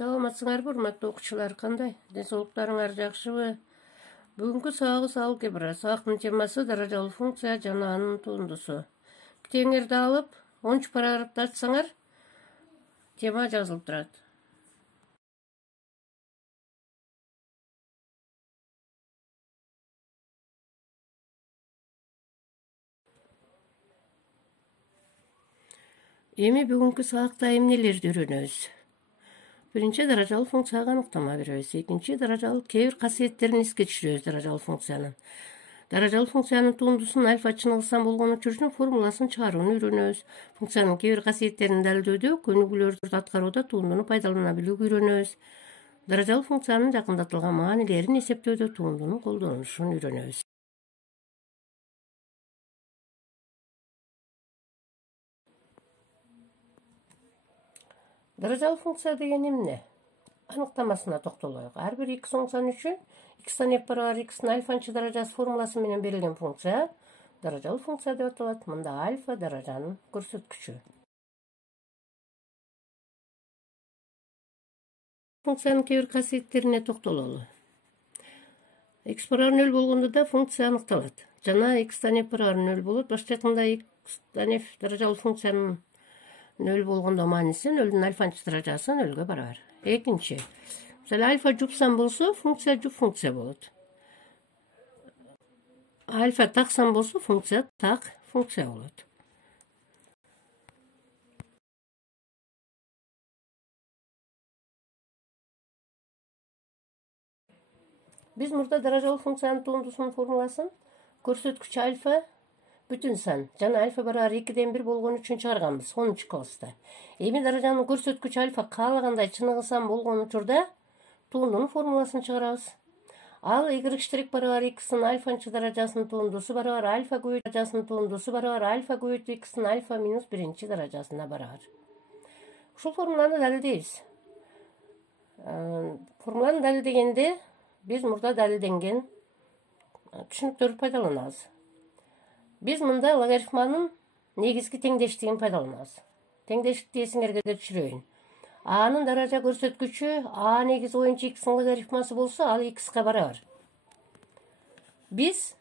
Саламатсыңарбы, урматтуу окуучулар, кандай? Ден соолуктарыңар жакшыбы? Бүгүнкү сабагыбыз алгебра. Сабактын темасы даражалуу функция жана анын туындусу. Китебиңерди алып, 10 параграфты ачсаңар, тема жазылып турат. Эми бүгүнкү сабакта эмнелерди үйрөнөбүз? Биринчи, даражалуу функцияга аныктама беребиз. Экинчи, даражалуу кээ бир касиеттерин эске түшүрөбүз даражалуу функциянын. Даражалуу функциянын тундусун альфа чыныгы болгон учурчунун формуласын чыгарууну үйрөнөбүз. Функциянын кээ бир касиеттерин далилдөөдө, көнүгүүлөрдү аткарууда туундуну пайдалана билүүгө үйрөнөбүз. Даражалуу функциянын жакындатылган маанилерин эсептөөдө туундунун колдонулушун үйрөнөбүз. Даражалуу функция деген эмне? Аныктамасына токтолоюк. Ар бир x функциянын үчүн x-тан f барабар x'тин альфанчы даражасы формуласы менен берилген функция даражалуу функция деп аталат. Мында альфа даражанын көрсөткүчү. Функциянын кээ бир касиеттерине токтололу. x барабар 0 болгондо да функция аныкталат. Жана x-тан f барабар 0 болот. Башка жактында x-тан f даражалуу функциянын 0 болгондо мааниси 0дун альфанчы даражасы 0га барабар. Экинчи, мисалы альфа жуп сан болсо, функция жуп функция болот. Альфа так сан болсо, функция так функция болот. Биз мурда даражалуу функциянын тундусунун формуласын көрсөткүч альфа бүтүн сан жана альфа барабар 2ден 1 болгон үчүн чыгарганбыз 10 класста. Эми даражанын көрсөткүч альфа каалагандай чыныгы сан болгон учурда туундунун формуласын чыгарабыз. Ал y' барабар x'тин альфанчы даражасынын тундусу барабар альфа көбөйтүү даражасынын тундусу барабар альфа көбөйтүү x'тин альфа минус 1 даражасына барабар. Ушул формуланы далилдейбиз. Формуланы далилдегенде биз мурда далилденген түшүнүктөрдү пайдаланабыз. Биз мында логарифманын негизги теңдештигин пайдаланабыз. Теңдештикти эсиңерге түшүрөйүн. A'нын даража көрсөткүчү А негиз боюнча x'тин логарифмасы болсо, ал x'ка барабар. Биз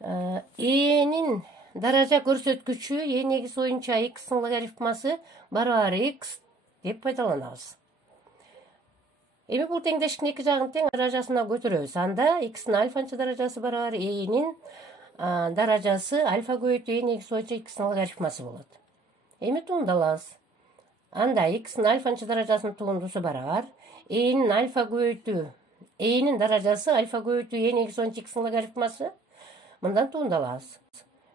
Э'нин даража көрсөткүчү Е негиз боюнча x'тин логарифмасы барабар x деп пайдаланабыз. Эми бул теңдештиктин эки жагын тең даражасына көтөрөбүз. Анда x'тин альфанчы даражасы барабар Э'нин даражасы альфа көбөйтүү Е негиз боюнча x'тин логарифмасы болот. Эми тундалабыз. Анда x'тин альфанчы даражасынын тундусу барабар Э'нин альфа көбөйтүү Э'нин даражасы альфа көбөйтүү Е негиз боюнча x'тин логарифмасы. Мындан тундалабыз.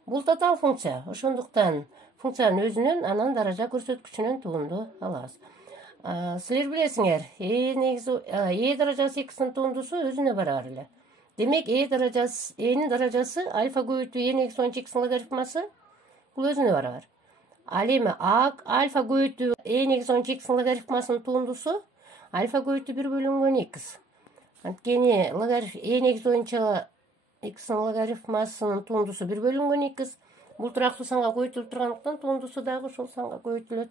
Бул татаал функция. Ошондуктан функциянын өзүнөн анан даража көрсөткүчүнөн туунду алабыз. Силер билесиңер, Е даражасы x'тин тундусу өзүнө барабар эле. Демек, Э'нин даражасы альфа көбөйтүү Е негиз боюнча x'тин логарифмасы бул өзүнө барабар. Ал эми альфа көбөйтүү Е негиз боюнча x'тин логарифмасынын тундусу альфа көбөйтүү 1 бөлүнгөн x. Анткени Е негиз боюнча x'тин логарифмасынын тундусу 1 бөлүнгөн x. Бул турактуу санга көбөйтүлүп тургандыктан тундусу дагы ошол санга көбөйтүлөт.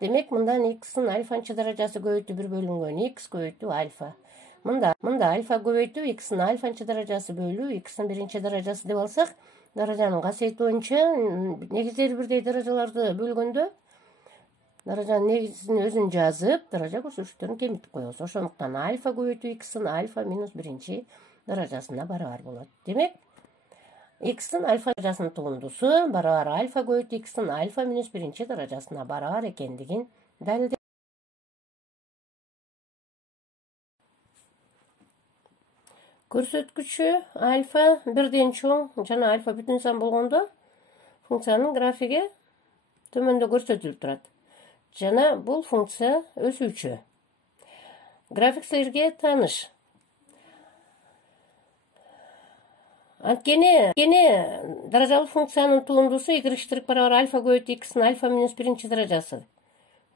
Демек, мындан x'тин альфанчы даражасы көбөйтүү 1 бөлүнгөн x көбөйтүү альфа. Мында альфа көбөйтүү x'тин альфанчы даражасы бөлүү x'тин биринчи даражасы деп алсак, даражанын касиети боюнча негиздери бирдей даражаларды бөлгөндө даражанын негизин өзүн жазып, даража көрсөткүчтөрүн кемитип коебуз. Ошондуктан альфа көбөйтүү x'тин альфа минус 1 даражасына барабар болот. Демек, x'тин альфа даражасынын тундусу барабар альфа көбөйтүү x'тин альфа минус 1 даражасына барабар экендигин далилдейбиз. Көрсөткүчү альфа бирден чоң жана альфа бүтүн сан болгондо функциянын графиги төмөндө көрсөтүлүп турат. Жана бул функция өсүүчү. График силерге тааныш. Анткени даражалуу функциянын тундусу y' барабар альфа көбөйтүү x'тин альфа минус 1 даражасы.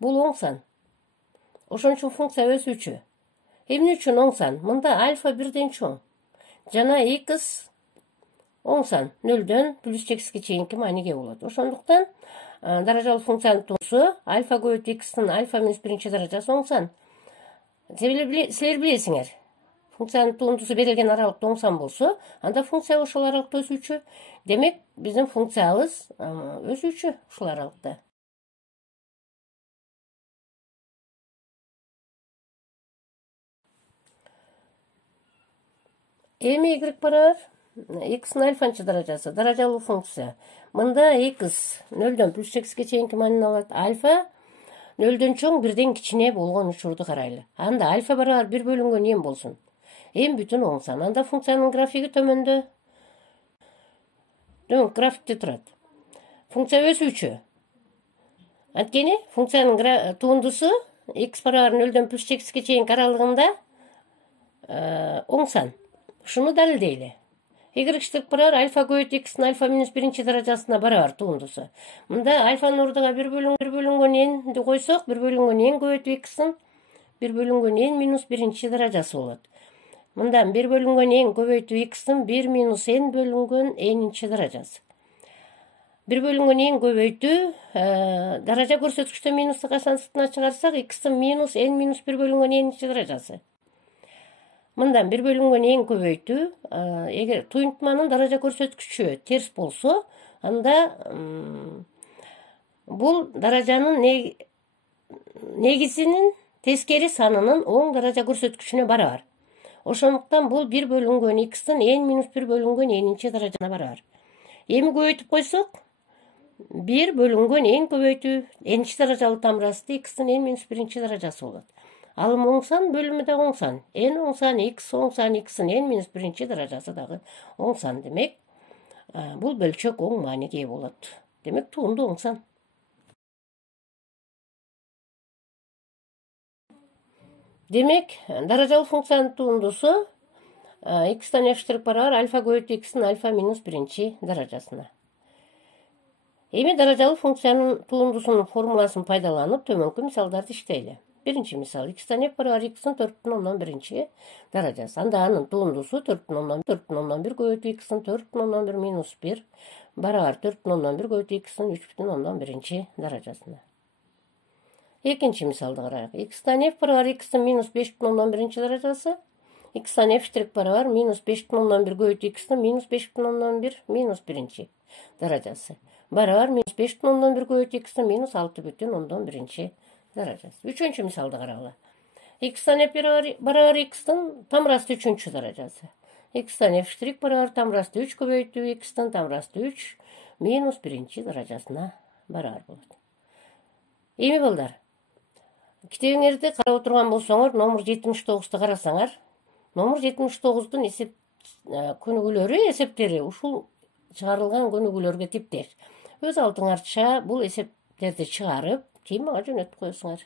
Бул оң сан. Ошон үчүн функция өсүүчү. Эмне үчүн оң сан? Мында альфа бирден чоң. Жана x оң сан 0дөн плюс x'ке чейинки мааниге болот. Ошондуктан даражалуу функциянын тундусу альфа көбөйтүү x'тин альфа минус 1 даражасы оң сан. Силер билесиңер. Функциянын туындусу берилген аралыкта оңсан болсо, анда функция ошол аралыкта өсүүчү. Демек, биздин функциябыз өсүүчү ушул аралыкта. Эми y барар x'in альфанчы даражасы, даражалуу функция. Мында x 0дөн плюс x'ке чейинки маанини алат. Альфа 0дөн чоң 1ден кичине болгон учурду карайлы. Анда альфа барабар 1 бөлүнгөн n болсун. N бүтүн оң сан. Анда функциянын графиги төмөндө. Графикте турат. Функция өсүүчү. Анткени функциянын туындусу x барабар 0дөн плюс x'ке чейинки аралыгында оң сан. Ушуну далилдейли. Y барабар альфа көбөйтүү x'in альфа минус 1 даражасына барабар туындусу. Мында альфанын ордуна 1 бөлүнгөн nди койсок, 1 бөлүнгөн n көбөйтүү x'in 1 бөлүнгөн n минус 1 даражасы болот. Мында 1 бөлүнгөн n көбөйтүү x'in 1 минус n бөлүнгөн n даражасы. 1 бөлүнгөн n көбөйтүү даража көрсөткүчтө минусту качан сыртына чыгарсак, x'in минус n минус 1 бөлүнгөн n даражасы. Мындан 1 бөлүнгөн n көбөйтүү, эгер туйынтманын даража көрсөткүчү терс болсо, анда бул даражанын негизинин тескери санынын оң даража көрсөткүчүнө барабар. Ошондуктан бул 1 бөлүнгөн x'in n минус 1 бөлүнгөн n даражасына барабар. Эми көбөйтүп койсок, 1 бөлүнгөн n көбөйтүү n даражалуу тамырасты x'in n минус 1 даражасы болот. Алым оң сан, бөлүмү дагы оң сан. N оң сан, x оң сан, x'in n минус 1 даражасы дагы оң сан. Демек, бул бөлчөк оң мааниге ээ болот. Демек, туунду оң сан. Демек, даражалуу функциянын туындусу x'тан f' барабар альфа көбөйтүү x'in альфа минус 1 даражасына. Эми даражалуу функциянын туындусунун формуласын пайдаланып төмөнкү мисалдарды иштейли. Биринчи мисал, x'тан f барабар x'in 4,1 даражасы. Анда анын туындусу 4,1 көбөйтүү x'in 4,1 минус 1 барабар 4,1 көбөйтүү x'in 3,1 даражасына. Экинчи мисалды карайлык. X'тан f барабар x'in минус 5,1 даражасы. X'тан f' барабар минус 5,1 көбөйтүү x'in минус 5,1 минус 1 даражасы. Барабар минус 5,1 көбөйтүү x'in минус 6,1 даражасы. Үчүнчү мисалды карайлы. X'тан f барабар x'in тамырасты 3 даражасы. X'тан f' барабар тамырасты 3 көбөйтүү x'in тамырасты 3 минус 1 даражасына барабар болот. Эми балдар, китебиңерди карап отурган болсоңор, номер 79-ду карасаңар, номер 79-дун көнүгүүлөрү, эсептери ушул чыгарылган көнүгүүлөргө типтеш. Өз алдыңарча бул эсептерди чыгарып, кейін мага жөнөтүп коесуңар.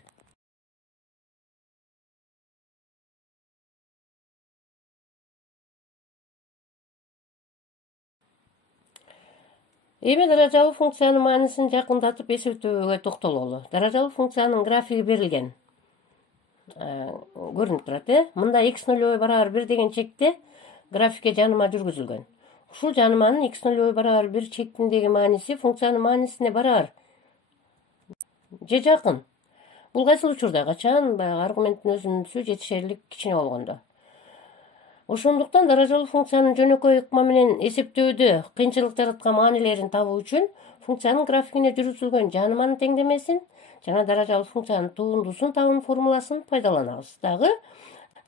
Эми даражалуу функциянын маанисин жакындатып эсептөөгө токтололу. Даражалуу функциянын графиги берилген. Көрүнүп турат, Мында x0 барабар 1 деген чекте графикке жаныма жүргүзүлгөн. Ушул жаныманын x0 барабар 1 чектиндеги мааниси функциянын маанисине барабар же жакын. Бул кайсыл учурда? Качан баягы аргументтин өзүнүнсү жетишерлик кичине болгондо. Ошондуктан даражалуу функциянын жөнөкөй ыкма менен эсептөөдө кыйынчылык жараткан маанилерин табуу үчүн функциянын графигине жүргүзүлгөн жаныманын теңдемесин жана даражалуу функциянын туындусун табуунун формуласын пайдаланабыз. Дагы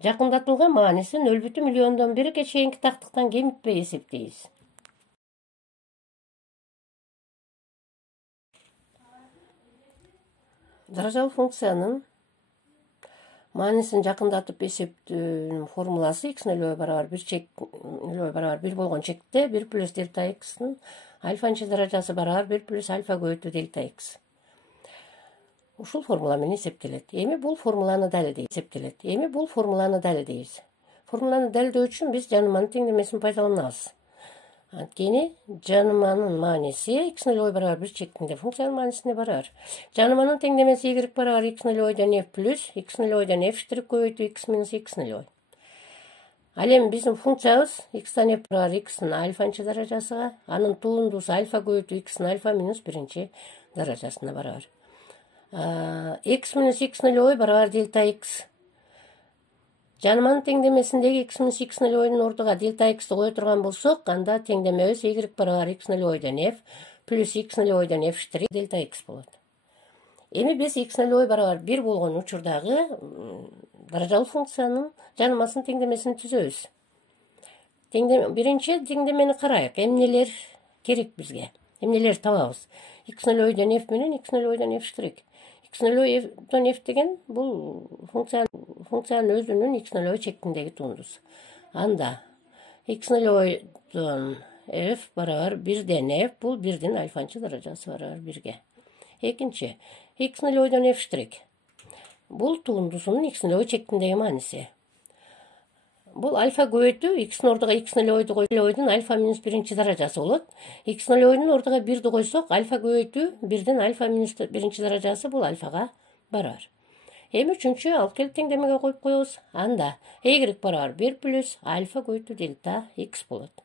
жакындатылган маанисин 0,1 чейинки тактыктан кемитпей эсептейбиз. Даражалуу функциянын маанисин жакындатып эсептөөнүн формуласы x0 барабар 1 болгон чекте 1 плюс дельта x'ин альфанчы даражасы барабар 1 плюс альфа көбөйтүү дельта x. Ушул формула менен эсептелет. Эми бул формуланы далилдейбиз. Формуланы далилдөө үчүн биз жаныманын теңдемесин пайдаланабыз. Анткени жаныманын мааниси x0 барабар 1 чектинде функциянын маанисине барабар. Жаныманын теңдемеси y барабар x0ден f плюс x0ден f' көбөйтүү x минус x0. Ал эми биздин функциябыз x'тан f барабар x'ин альфанчы даражасыга, анын туындусу альфа көбөйтүү x'ин альфа минус 1 даражасына барабар. X минус x0 барабар дельта x. Жаныманын теңдемесиндеги x минус x нөл ойдун ордуга дельта x'ти кое турган болсок, анда теңдемебиз y барабар x нөл ойдон f плюс x нөл ойдон f штрих дельта x болот. Эми биз x нөл ой барабар 1 болгон учурдагы даражалуу функциянын жанымасынын теңдемесин түзөбүз. Биринчи теңдемени карайык. Эмнелер керек бизге? Эмнелер табабыз? x нөл ойдон f менен x нөл ойдон f штрих. X нөл ойдон f деген бул функциянын өзүнүн x нөл ой чектиндеги тундусу. Анда x нөл ойдон f барабар 1ден f бул 1дин альфанчы даражасы барабар 1ге. Экинчи x нөл ойдон f штрих. Бул тундусунун x нөл ой чектиндеги мааниси. Бул альфа көбөйтүү x'ин ордуга x нөл ойдун альфа минус 1 даражасы болот. X нөл ойдун ордуга 1ди койсок, альфа көбөйтүү 1дин альфа минус 1 даражасы бул альфага барабар. Эми үчүнчү алып келип теңдемеге коюп коебуз. Анда y барабар 1 плюс альфа көбөйтүү дельта x болот.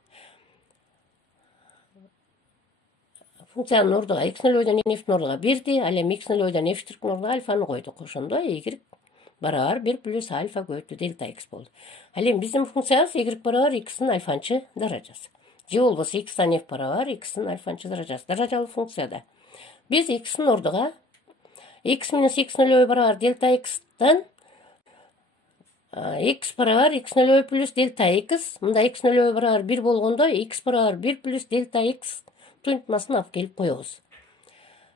Функциянын ордуга x нөл ойдон f'тин ордуга 1ди, ал эми x нөл ойдон f штрихтин ордуга альфаны койдук. Ошондо y барабар 1 плюс альфа көбөйтүү дельта x болду. Ал эми биздин функциябыз y барабар x'ин альфанчы даражасы. Же болбосо x'тан f барабар x'ин альфанчы даражасы. Даражалуу функцияда биз x'ин ордуга x минус x нөл ой барабар дельта x'тан x барабар x нөл ой плюс дельта x. Мында x нөл ой барабар 1 болгондо x барабар 1 плюс дельта x туйнтмасын алып келип коебуз.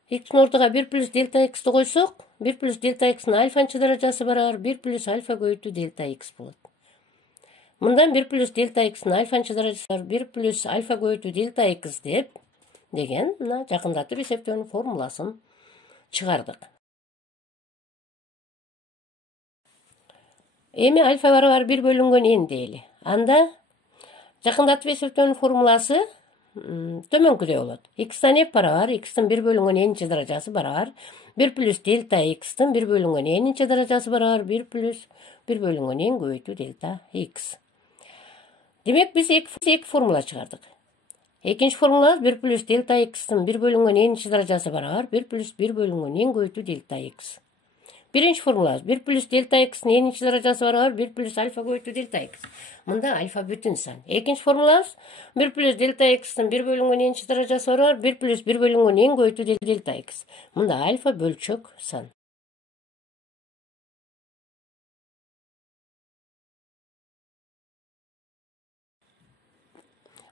X'ин ордуга 1 плюс дельта x'ти койсок, 1 плюс дельта x'ин альфанчы даражасы барабар 1 плюс альфа көбөйтүү дельта x болот. Мындан 1 плюс дельта x'ин альфанчы даражасы 1 плюс альфа көбөйтүү дельта x деген мына жакындатып эсептөөнүн формуласын чыгардык. Эми альфа барабар 1 бөлүнгөн n дейли. Анда жакындатып эсептөөнүн формуласы төмөнкүдөй болот. X'тан f барабар x'тин 1 бөлүнгөн n-чи даражасы барабар 1 плюс дельта x'тин 1 бөлүнгөн n-чи даражасы барабар 1 плюс 1 бөлүнгөн n көбөйтүү дельта x. Демек биз эки формула чыгардык. Экинчи формулабыз 1 плюс дельта x'тин 1 бөлүнгөн n-чи даражасы барабар 1 плюс 1 бөлүнгөн n көбөйтүү дельта x. Биринчи формулабыз 1 плюс дельта x'тин n-чи даражасы барабар 1 плюс альфа көбөйтүү дельта x. Мында альфа бүтүн сан. Экинчи формулабыз 1 плюс дельта x'тин 1 бөлүнгөн n-чи даражасы барабар 1 плюс 1 бөлүнгөн n көбөйтүү дельта x. Мында альфа бөлчөк сан.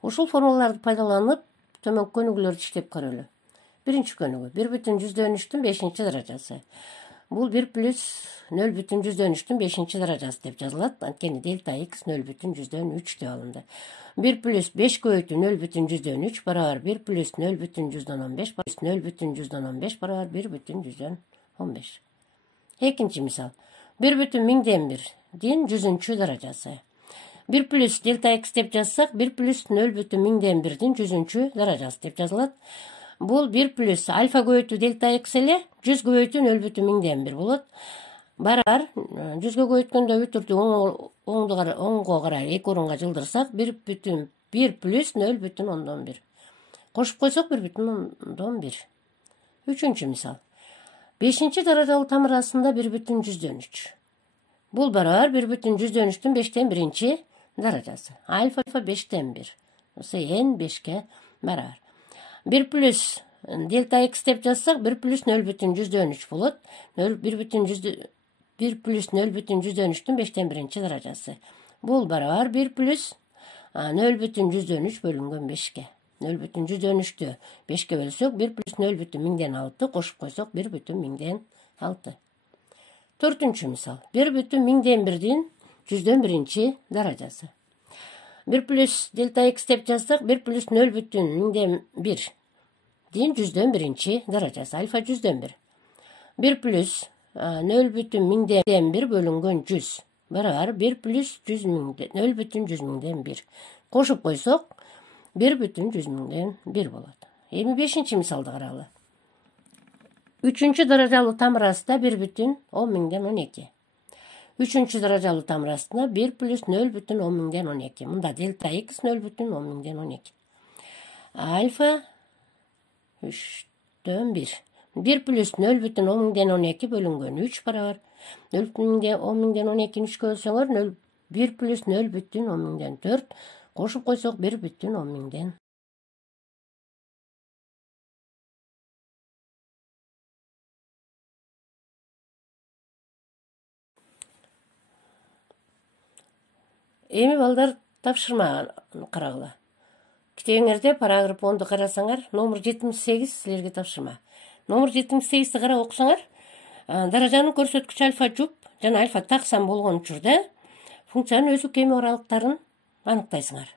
Ушул формулаларды пайдаланып төмөнкү көнүгүүлөрдү иштеп көрөлү. Биринчи көнүгүү 1/3/3-түн 5-чи даражасы. Бул 1 плюс 0/3-түн 5-чи даражасы деп жазылат. Анткени дельта x 0/3 деп алынды. 1 плюс 5 көбөйтүү 0/3 барабар 1 плюс 0/15 плюс 0/15 барабар 1/15. Экинчи мисал. 1/1000-дин 100-чү даражасы. 1 плюс дельта x деп жазсак, 1 плюс 0/1000-дин 100-чү даражасы деп жазылат. Бул 1 плюс альфа көбөйтүү дельта x эле 100 көбөйтүү 0/1000 болот. Барар 100гө көбөйткөндө бүтүрдү оңго карай 2 орунга жылдырсак 1 плюс 0/1. Кошуп койсок 1/1. Үчүнчү мисал. 5-чи даражалуу тамырасында 1/100. Бул барабар 1/100-түн 5тен 1-чи даражасы. Альфа 5тен 1. Осы n 5ке барабар. 1 плюс дельта x деп жазсак 1 плюс 0/100 болот. 1 плюс 0/100-түн 5тен 1-чи даражасы. Бул барабар 1 плюс 0/100 бөлүнгөн 5ке. 0/100-тү 5ке бөлсөк 1 плюс 0/1000-ден 6 кошуп койсок 1/1000-ден 6. Төртүнчү мисал. 1/1000-ден 1-дин 100дөн 1-чи даражасы. 1 плюс дельта x деп жазсак 1 плюс 0/1000-ден 1-дин 100дөн 1-чи даражасы. Альфа 100дөн 1. 1 плюс 0/1000-ден 1 бөлүнгөн 100 барабар 1 плюс 0/100-ден 1. Кошуп койсок 1/100-ден 1 болот. Эми 5-чи мисалды карайлы. 3-чү даражалуу тамырасында 1/1000-ден 12. 3-чү даражалуу тамырасында 1 плюс 0/1000-ден 12. Мында дельта x 0/1000-ден 12. Альфа 3дөн 1. 1 плюс 0/1000-ден 12 бөлүнгөн 3 барабар 10 миңден 12-ни 3-кө бөлсөңөр 1 плюс 0,10 4 кошуп койсок 1,10. Эми балдар тапшырма карагыла. Китебиңерде параграф 10-ду карасаңар, номер 78 силерге тапшырма. Номер 78-ди карап окусаңар, даражанын көрсөткүчү альфа жуп жана альфа таксан болгон учурда функциянын өзү кеми аралыктарын аныктайсыңар.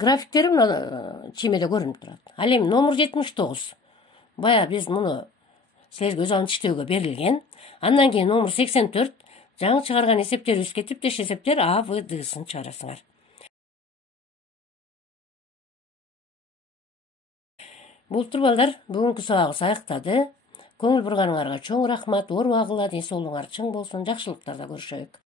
Графиктери мына чемеде көрүнүп турат. Ал эми номер 79. Бая биз муну силерге өз алдын иштөөгө берилген. Андан кийин номер 84 жаңы чыгарган эсептерибизге типтеш эсептер А, В, Д'сын чыгарасыңар. Бултур балдар, бүгүнкү сабагыбыз аяктады. Көңүл бурганыңарга чоң рахмат. Оорубагыла, ден соолугуңар чың болсун. Жакшылыктарда көрүшөйүк.